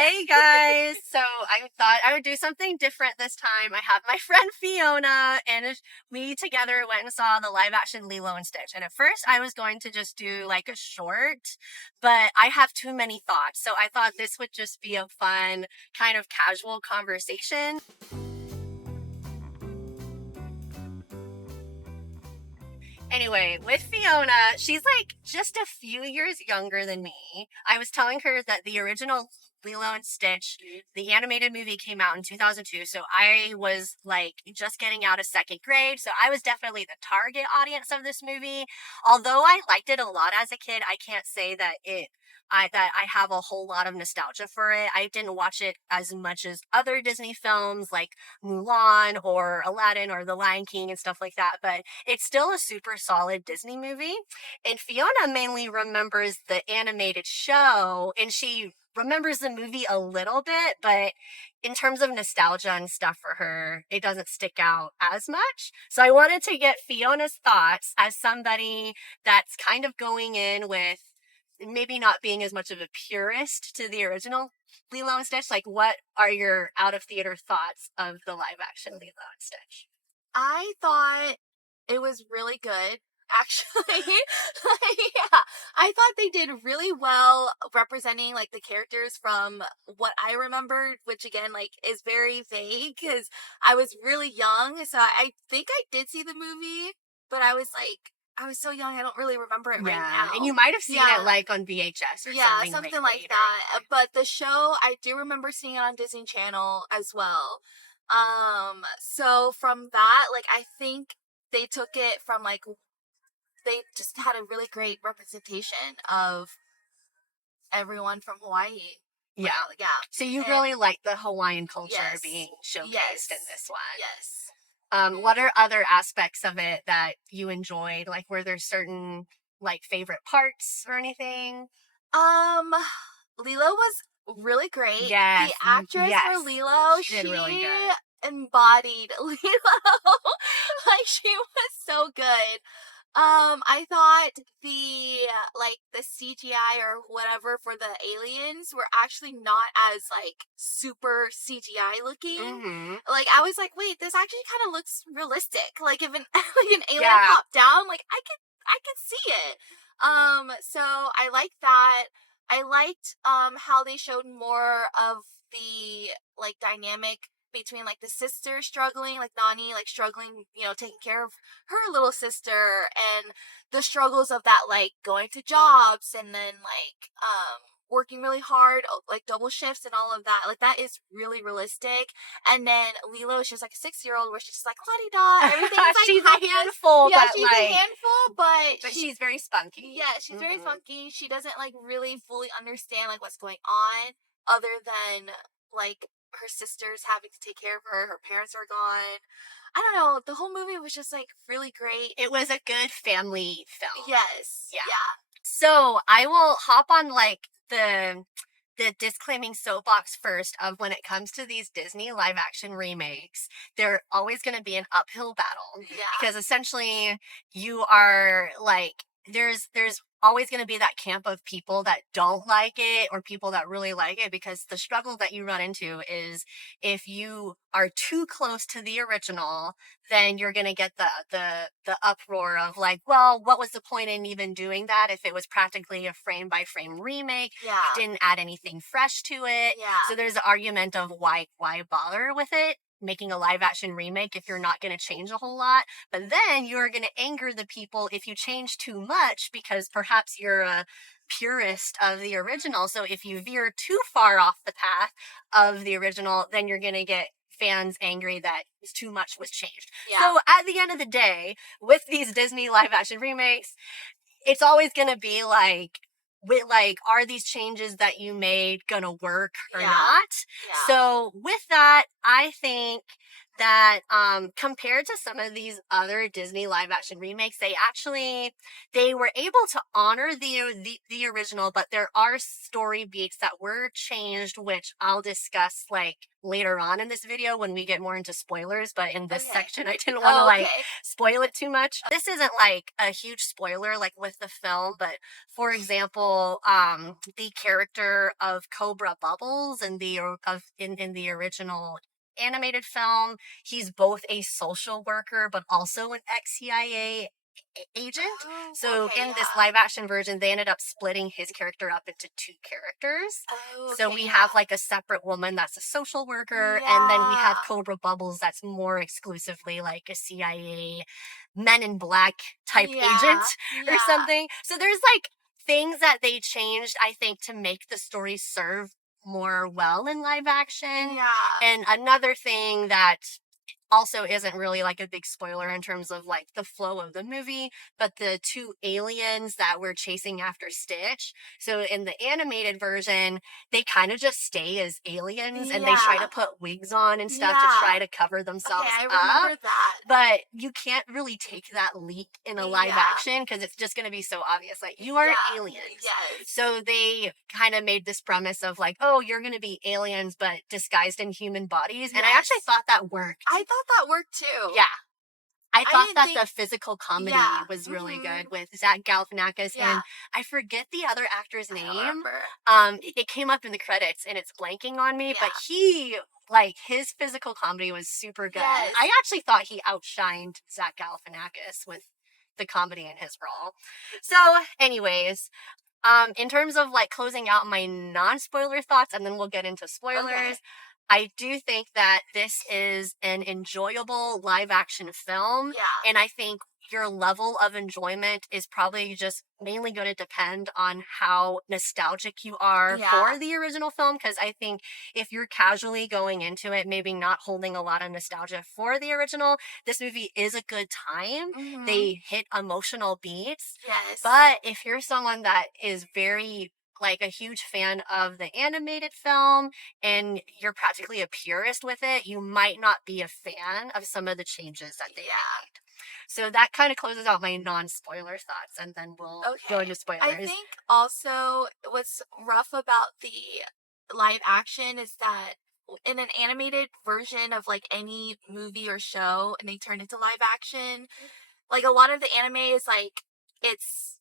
Hey guys! So I thought I would do something different this time. I have my friend Fiona, and we together went and saw the live action Lilo and Stitch. And at first I was going to just do like a short, but I have too many thoughts. So I thought this would just be a fun, kind of casual conversation. Anyway, with Fiona, she's like just a few years younger than me. I was telling her that the original Lilo and Stitch, the animated movie, came out in 2002. So I was like just getting out of second grade. So I was definitely the target audience of this movie. Although I liked it a lot as a kid, I can't say that I have a whole lot of nostalgia for it. I didn't watch it as much as other Disney films like Mulan or Aladdin or The Lion King and stuff like that, but it's still a super solid Disney movie. And Fiona mainly remembers the animated show, and she remembers the movie a little bit, but in terms of nostalgia and stuff for her, it doesn't stick out as much. So I wanted to get Fiona's thoughts as somebody that's kind of going in with maybe not being as much of a purist to the original Lilo and Stitch. Like, what are your out of theater thoughts of the live action Lilo and Stitch? I thought it was really good, actually. Yeah, I thought they did really well representing like the characters from what I remembered, which again, like, is very vague because I was really young. So I think I did see the movie, but I was so young, I don't really remember it right now. And you might have seen it like on VHS or something like that. But the show, I do remember seeing it on Disney Channel as well. So from that, like, I think they took it from like, they just had a really great representation of everyone from Hawaii. Yeah. Yeah. So you really like the Hawaiian culture being showcased in this one. Yes. What are other aspects of it that you enjoyed? Like, were there certain like favorite parts or anything? Lilo was really great. Yes. The actress for Lilo, she did really good. Embodied Lilo. Like, she was so good. I thought the CGI or whatever for the aliens were actually not as like super CGI looking. Mm-hmm. Like, I was like, wait, this actually kind of looks realistic. Like, if an like an alien popped down, like, I could see it. So I liked that. I liked how they showed more of the like dynamic between like the sister struggling, like Nani like struggling, taking care of her little sister, and the struggles of that, like going to jobs and then like working really hard, like double shifts and all of that. Like, that is really realistic. And then Lilo is just like a 6-year-old where she's just like la-di-da, everything's like she's a handful. Yeah, she's a handful, but she's very spunky. Yeah, she's very funky. She doesn't like really fully understand like what's going on, other than like her sisters having to take care of her. Her parents are gone. I don't know. The whole movie was just like really great. It was a good family film. Yes. Yeah. So I will hop on like the disclaiming soapbox first of when it comes to these Disney live action remakes, they're always going to be an uphill battle. Yeah. Because essentially you are like, there's always going to be that camp of people that don't like it or people that really like it, because the struggle that you run into is if you are too close to the original, then you're going to get the uproar of like, well, what was the point in even doing that if it was practically a frame by frame remake? Yeah. Didn't add anything fresh to it. Yeah. So there's the argument of why bother with it, making a live action remake if you're not going to change a whole lot. But then you're going to anger the people if you change too much, because perhaps you're a purist of the original. So if you veer too far off the path of the original, then you're going to get fans angry that too much was changed. Yeah. So at the end of the day, with these Disney live action remakes, it's always going to be like, are these changes that you made gonna work or not? Yeah. So with that, I think that compared to some of these other Disney live action remakes, they were able to honor the original, but there are story beats that were changed, which I'll discuss like later on in this video when we get more into spoilers. But in this section, I didn't want to like spoil it too much. This isn't like a huge spoiler like with the film, but for example, the character of Cobra Bubbles in the original animated film, he's both a social worker but also an ex-CIA agent. So in this live action version, they ended up splitting his character up into two characters. So we have like a separate woman that's a social worker, and then we have Cobra Bubbles that's more exclusively like a CIA Men in Black type agent or something. So there's like things that they changed, I think, to make the story serve more well in live action. And another thing that also isn't really like a big spoiler in terms of like the flow of the movie, but the two aliens that were chasing after Stitch. So in the animated version, they kind of just stay as aliens and they try to put wigs on and stuff to try to cover themselves I remember that. But you can't really take that leap in a live action because it's just going to be so obvious. Like, you are aliens. So they kind of made this premise of like, oh, you're going to be aliens, but disguised in human bodies. And I actually thought that worked. I thought that worked too. Yeah. I thought that the physical comedy was really good with Zach Galifianakis, and I forget the other actor's name. It came up in the credits and it's blanking on me, but his physical comedy was super good. I actually thought he outshined Zach Galifianakis with the comedy in his role. So anyways, in terms of like closing out my non-spoiler thoughts, and then we'll get into spoilers. I do think that this is an enjoyable live action film. And I think your level of enjoyment is probably just mainly going to depend on how nostalgic you are for the original film. Because I think if you're casually going into it, maybe not holding a lot of nostalgia for the original, this movie is a good time. They hit emotional beats. But if you're someone that is very like a huge fan of the animated film and you're practically a purist with it, you might not be a fan of some of the changes that they made. So that kind of closes out my non-spoiler thoughts, and then we'll go into spoilers. I think also what's rough about the live action is that in an animated version of like any movie or show and they turn into live action, like a lot of the anime is like, it's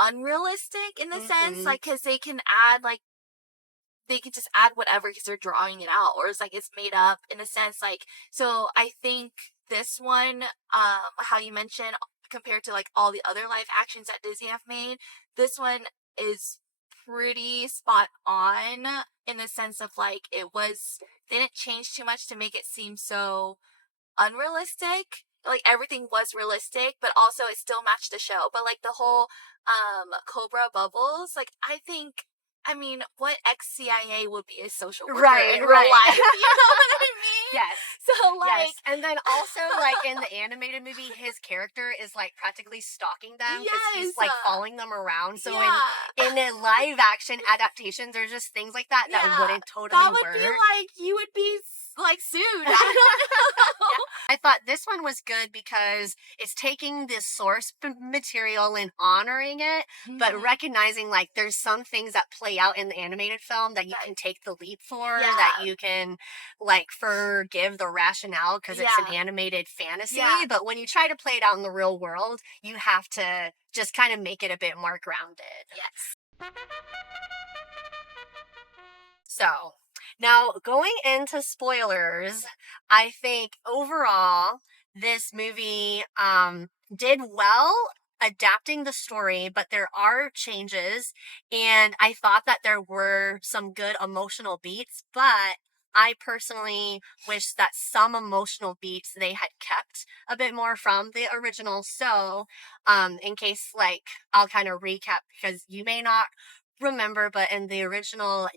unrealistic in the sense, like, because they can add like, they can just add whatever because they're drawing it out, or it's like it's made up in a sense. Like, so I think this one, how you mentioned compared to like all the other live actions that Disney have made, this one is pretty spot on in the sense of like they didn't change too much to make it seem so unrealistic. Like everything was realistic, but also it still matched the show. But like the whole Cobra Bubbles, like I mean, what ex-CIA would be a social worker in real life? You know what I mean? Yes. So like, and then also like in the animated movie, his character is like practically stalking them because he's like following them around. So in a live action adaptation, there's just things like that wouldn't totally work. That would be like, you would be like sued. I don't know. I thought this one was good because it's taking this source material and honoring it, but recognizing like there's some things that play out in the animated film that you can take the leap for, that you can like forgive the rationale because it's an animated fantasy. But when you try to play it out in the real world, you have to just kind of make it a bit more grounded. So now, going into spoilers, I think overall, this movie did well adapting the story, but there are changes, and I thought that there were some good emotional beats, but I personally wish that some emotional beats they had kept a bit more from the original. So, in case, like, I'll kind of recap because you may not remember, but in the original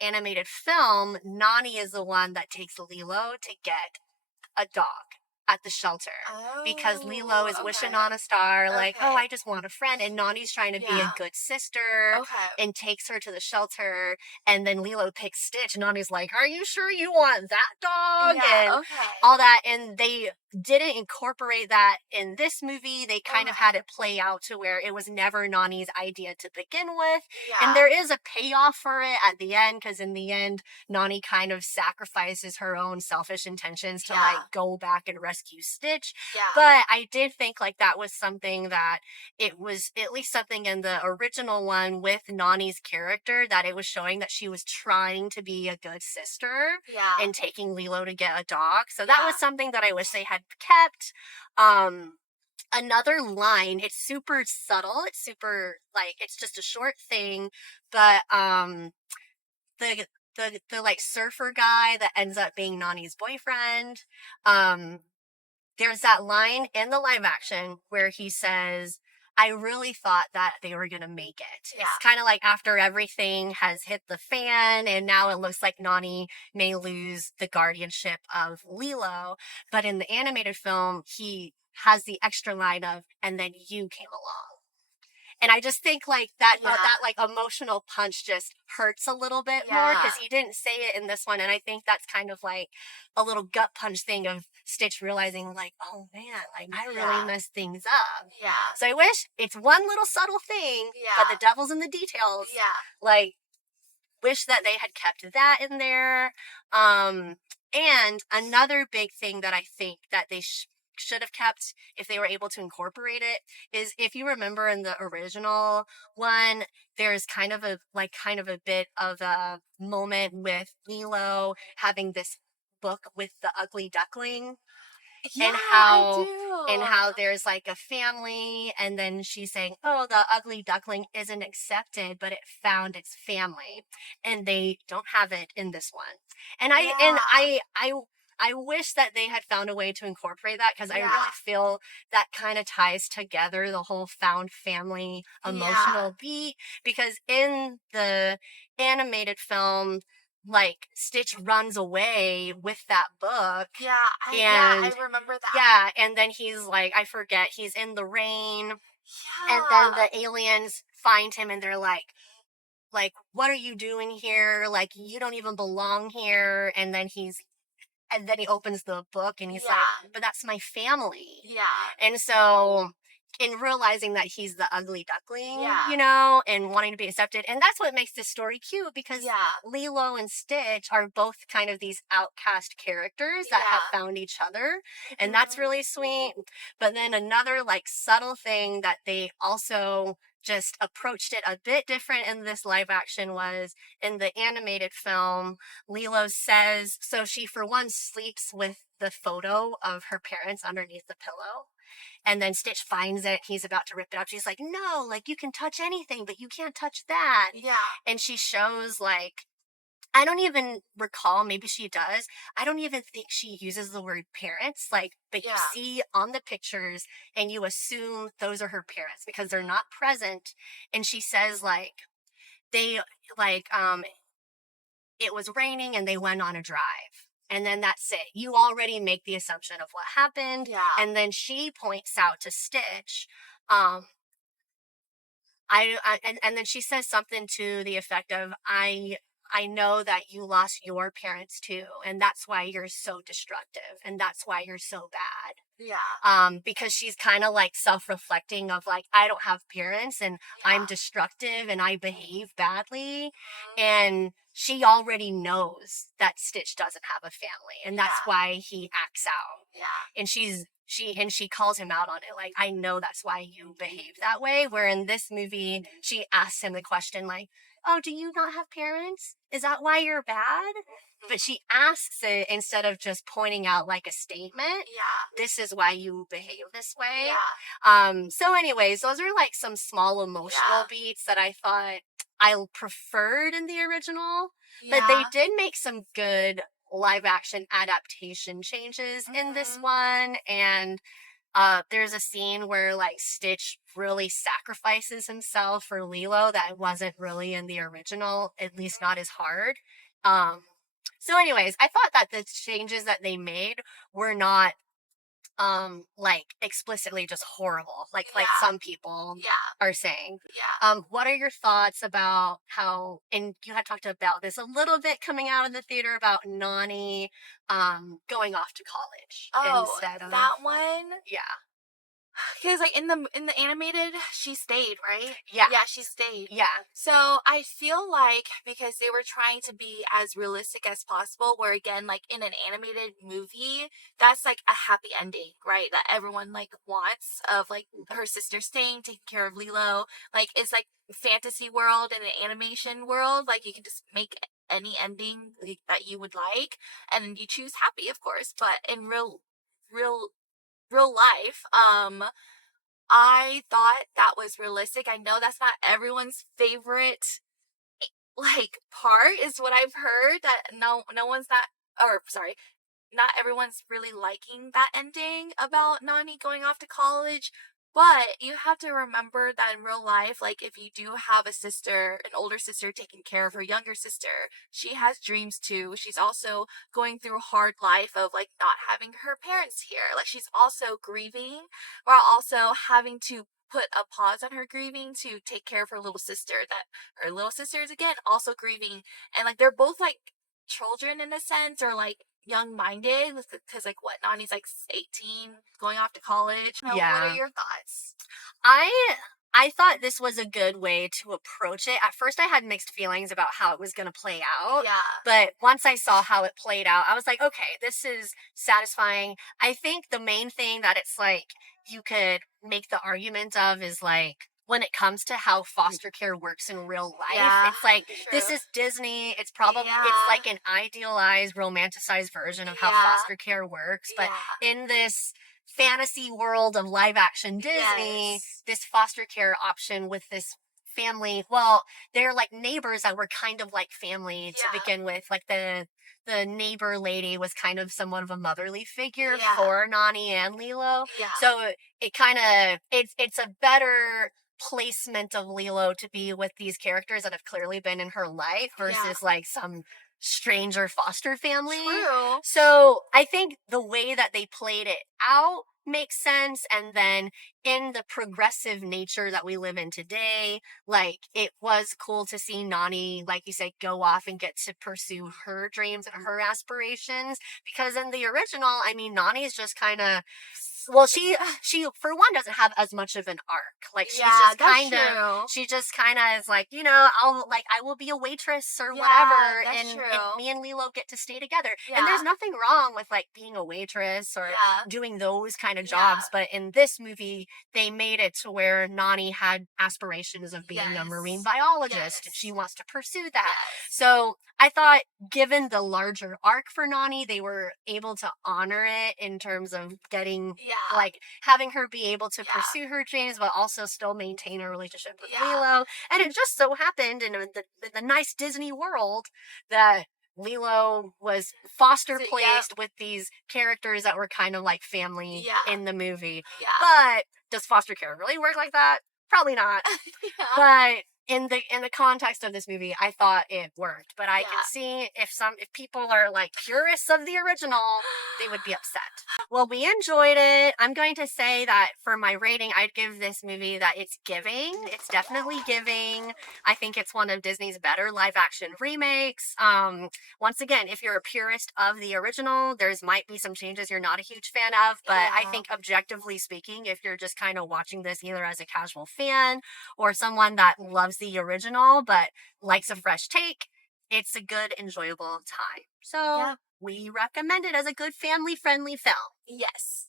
animated film, Nani is the one that takes Lilo to get a dog. at the shelter because Lilo is wishing on a star, like, oh, I just want a friend. And Nani's trying to be a good sister and takes her to the shelter. And then Lilo picks Stitch, and Nani's like, are you sure you want that dog? And all that. And they didn't incorporate that in this movie. They kind of had it play out to where it was never Nani's idea to begin with. And there is a payoff for it at the end, because in the end, Nani kind of sacrifices her own selfish intentions to like go back and rescue Stitch. But I did think like that was something that it was at least something in the original one with Nani's character, that it was showing that she was trying to be a good sister and taking Lilo to get a dog. So that was something that I wish they had kept. Another line, it's super subtle, it's super like, it's just a short thing, but the like surfer guy that ends up being Nani's boyfriend, there's that line in the live action where he says, I really thought that they were going to make it. It's kind of like after everything has hit the fan and now it looks like Nani may lose the guardianship of Lilo. But in the animated film, he has the extra line of, and then you came along. And I just think like that, that like emotional punch just hurts a little bit more, because he didn't say it in this one. And I think that's kind of like a little gut punch thing of Stitch realizing like, oh man, like I really messed things up. So I wish, it's one little subtle thing, but the devil's in the details. Like, wish that they had kept that in there. And another big thing that I think that they should have kept if they were able to incorporate it is, if you remember in the original one, there's kind of a bit of a moment with Lilo having this book with the ugly duckling. And how there's like a family, and then she's saying, oh, the ugly duckling isn't accepted, but it found its family, and they don't have it in this one. And I wish that they had found a way to incorporate that, because I really feel that kind of ties together the whole found family emotional beat, because in the animated film, like, Stitch runs away with that book. I remember that. Yeah, and then he's like, I forget, he's in the rain. And then the aliens find him and they're like, what are you doing here? Like, you don't even belong here. And then he opens the book and he's like, but that's my family. And so, in realizing that he's the ugly duckling, you know, and wanting to be accepted. And that's what makes this story cute, because Lilo and Stitch are both kind of these outcast characters that have found each other. And that's really sweet. But then another like subtle thing that they also just approached it a bit different in this live action was, in the animated film, Lilo says, so she for one sleeps with the photo of her parents underneath the pillow. And then Stitch finds it. He's about to rip it up. She's like, no, like, you can touch anything, but you can't touch that. And she shows, like, I don't even recall, maybe she does. I don't even think she uses the word parents. Like, but you see on the pictures and you assume those are her parents because they're not present. And she says, like, they, like, it was raining and they went on a drive. And then that's it. You already make the assumption of what happened. And then she points out to Stitch, and then she says something to the effect of, I know that you lost your parents too, and that's why you're so destructive, and that's why you're so bad. Because she's kind of like self-reflecting of like, I don't have parents and I'm destructive and I behave badly. And she already knows that Stitch doesn't have a family, and that's why he acts out. And she calls him out on it. Like, I know that's why you behave that way. Where in this movie, she asks him the question like, oh, do you not have parents? Is that why you're bad? But she asks it instead of just pointing out like a statement. This is why you behave this way. So anyways, those are like some small emotional beats that I thought I preferred in the original. But they did make some good live action adaptation changes in this one. And there's a scene where like Stitch really sacrifices himself for Lilo that wasn't really in the original, at least not as hard. So anyways, I thought that the changes that they made were not like explicitly just horrible, like Yeah. some people Yeah. are saying. Yeah. What are your thoughts about how, and you had talked about this a little bit coming out of the theater about Nani going off to college Oh, instead of, that one. yeah. Because like in the animated, she stayed, right? Yeah. Yeah, she stayed. Yeah. So I feel like because they were trying to be as realistic as possible, where again, like in an animated movie, that's like a happy ending, right? That everyone like wants of like her sister staying, taking care of Lilo. Like it's like fantasy world and an animation world. Like you can just make any ending like, that you would like, and you choose happy, of course. But in real real life, I thought that was realistic. I know that's not everyone's favorite like part is what I've heard, that no one's not, or sorry, not everyone's really liking that ending about Nani going off to college. But you have to remember that in real life, like if you do have a sister, an older sister taking care of her younger sister, she has dreams too. She's also going through a hard life of like not having her parents here. Like she's also grieving while also having to put a pause on her grieving to take care of her little sister, that her little sister is again also grieving. And like they're both like children in a sense, or like young minded, because like what, Nani's like 18 going off to college. Now, what are Yeah. your thoughts? I I thought this was a good way to approach it. At first I had mixed feelings about how it was going to play out, Yeah. but once I saw how it played out, I was like, okay, this is satisfying. I think the main thing that it's like you could make the argument of is like when it comes to how foster care works in real life, Yeah. it's like this True. is Disney. It's probably it's Yeah. like an idealized, romanticized version of how Yeah. foster care works, but Yeah. in this fantasy world of live action Disney, Yes. this foster care option with this family. Well, they're like neighbors that were kind of like family to Yeah. begin with. Like the neighbor lady was kind of somewhat of a motherly figure Yeah. for Nani and Lilo. Yeah. So it kind of it's a better placement of Lilo to be with these characters that have clearly been in her life Yeah. versus like some stranger foster family. True. So I think the way that they played it out makes sense. And then in the progressive nature that we live in today, like it was cool to see Nani, like you said, go off and get to pursue her dreams and her aspirations. Because in the original, I mean, Nani's just kind of, well, she for one doesn't have as much of an arc. Like she's Yeah, just that's kind of true. she just kind of is like, I will be a waitress or Yeah, whatever, that's and true. me and Lilo get to stay together. And Yeah. there's nothing wrong with like being a waitress or Yeah. doing those kind of Yeah. jobs. But in this movie, they made it to where Nani had aspirations of being a marine Yes. biologist, and Yes. she wants to pursue that. Yes. So I thought, given the larger arc for Nani, they were able to honor it in terms of getting Yeah. like having her be able to Yeah. pursue her dreams, but also still maintain a relationship with Yeah. Lilo. And it just so happened in the nice Disney world that Lilo was foster So, yeah. placed with these characters that were kind of like family Yeah. in the movie. Yeah. But does foster care really work like that? Probably not. Yeah. But in the context of this movie, I thought it worked. But I Yeah. can see if people are like purists of the original, they would be upset. Well, we enjoyed it. I'm going to say that for my rating, I'd give this movie that it's giving. It's definitely giving. I think it's one of Disney's better live action remakes. Once again, if you're a purist of the original, there's might be some changes you're not a huge fan of, but I Yeah. think objectively speaking, if you're just kind of watching this either as a casual fan or someone that loves the original but likes a fresh take, it's a good, enjoyable time. So Yeah. we recommend it as a good family friendly film. Yes.